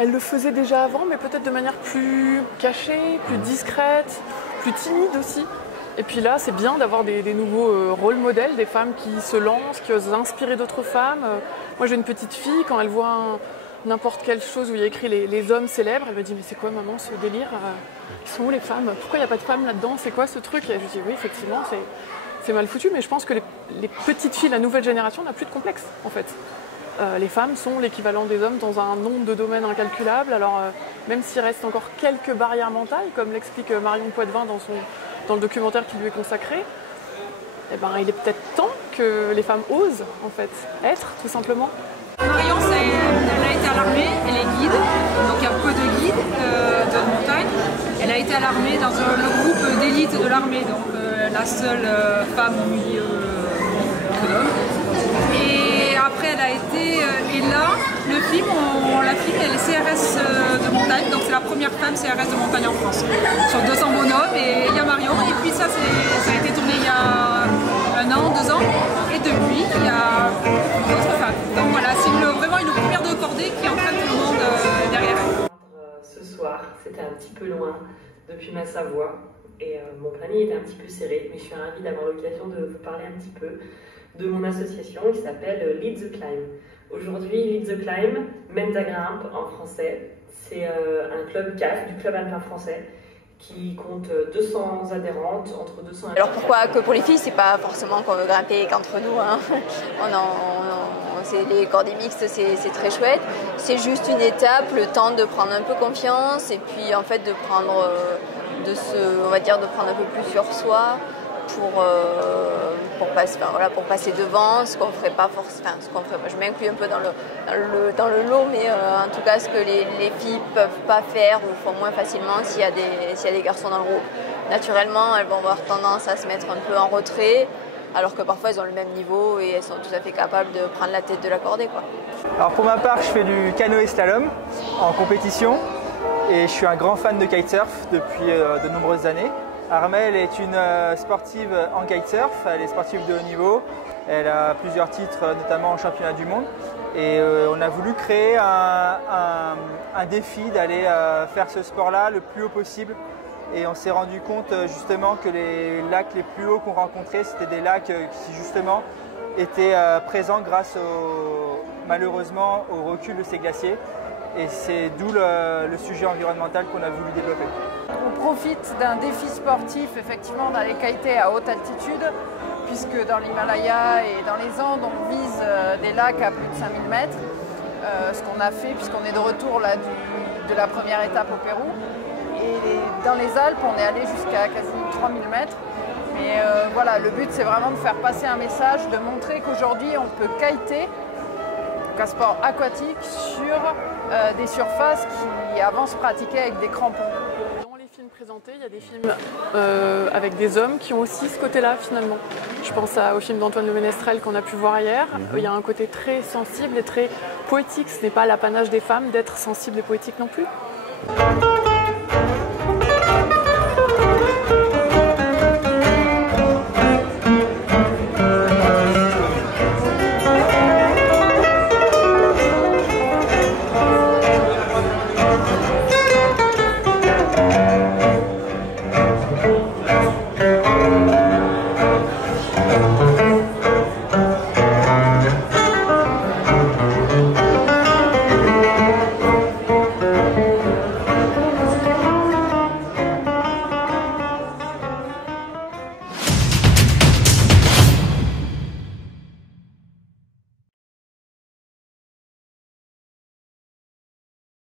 Elle le faisait déjà avant, mais peut-être de manière plus cachée, plus discrète, plus timide aussi. Et puis là, c'est bien d'avoir des nouveaux rôles modèles, des femmes qui se lancent, qui osent inspirer d'autres femmes. Moi, j'ai une petite fille, quand elle voit n'importe quelle chose où il y a écrit les hommes célèbres, elle me dit « Mais c'est quoi, maman, ce délire? Ils sont où les femmes? Pourquoi il n'y a pas de femmes là-dedans? C'est quoi ce truc ?» Et je dis « Oui, effectivement, c'est mal foutu, mais je pense que les petites filles, la nouvelle génération, n'a plus de complexe, en fait. Les femmes sont l'équivalent des hommes dans un nombre de domaines incalculables. Alors, même s'il reste encore quelques barrières mentales, comme l'explique Marion Poitvin dans le documentaire qui lui est consacré, eh ben, il est peut-être temps que les femmes osent, en fait, être, tout simplement. Marion, elle a été à l'armée, elle est guide, donc il y a peu de guides de montagne. Elle a été à l'armée dans le groupe d'élite de l'armée, donc la seule femme au milieu de l'homme. Et après, elle a été. Et là, le film, on la filme, elle est CRS de montagne, donc c'est la première femme CRS de montagne en France. Sur 200 bonhommes, et il y a Marion, et puis ça a été tourné il y a 1 an, 2 ans, et depuis, il y a d'autres femmes. Donc voilà, c'est vraiment une première de cordée qui entraîne tout le monde derrière elle. Ce soir, c'était un petit peu loin depuis ma Savoie, et mon planning était un petit peu serré, mais je suis ravie d'avoir l'occasion de vous parler un petit peu de mon association qui s'appelle Lead the Climb. Aujourd'hui, Lead the Climb, mène ta grimpe en français. C'est un club CAF, du club alpin français, qui compte 200 adhérentes, entre 200 et... Alors pourquoi que pour les filles, c'est pas forcément qu'on veut grimper qu'entre nous, hein. Les cordées mixtes, c'est très chouette. C'est juste une étape, le temps de prendre un peu confiance et puis en fait de prendre, on va dire, de prendre un peu plus sur soi pour passer devant, ce qu'on ferait pas forcément, je m'inclus un peu dans le lot, mais en tout cas ce que les filles peuvent pas faire ou font moins facilement s'il y a des garçons dans le groupe. Naturellement, elles vont avoir tendance à se mettre un peu en retrait, alors que parfois elles ont le même niveau et elles sont tout à fait capables de prendre la tête de la cordée, quoi. Alors pour ma part, je fais du canoë slalom en compétition et je suis un grand fan de kitesurf depuis de nombreuses années. Armelle est une sportive en kitesurf, elle est sportive de haut niveau, elle a plusieurs titres, notamment en championnat du monde. Et on a voulu créer un défi d'aller faire ce sport-là le plus haut possible. Et on s'est rendu compte justement que les lacs les plus hauts qu'on rencontrait, c'était des lacs qui justement étaient présents grâce malheureusement au recul de ces glaciers. Et c'est d'où le sujet environnemental qu'on a voulu développer. On profite d'un défi sportif, effectivement, d'aller kiter à haute altitude, puisque dans l'Himalaya et dans les Andes, on vise des lacs à plus de 5000 mètres. Ce qu'on a fait, puisqu'on est de retour là, de la première étape au Pérou. Et dans les Alpes, on est allé jusqu'à quasiment 3000 mètres. Mais voilà, le but, c'est vraiment de faire passer un message, de montrer qu'aujourd'hui, on peut kiter, un sport aquatique, sur des surfaces qui avant se pratiquaient avec des crampons. Dans les films présentés, il y a des films avec des hommes qui ont aussi ce côté-là finalement. Je pense au film d'Antoine Le Ménestrel qu'on a pu voir hier. Il y a un côté très sensible et très poétique. Ce n'est pas l'apanage des femmes d'être sensible et poétique non plus.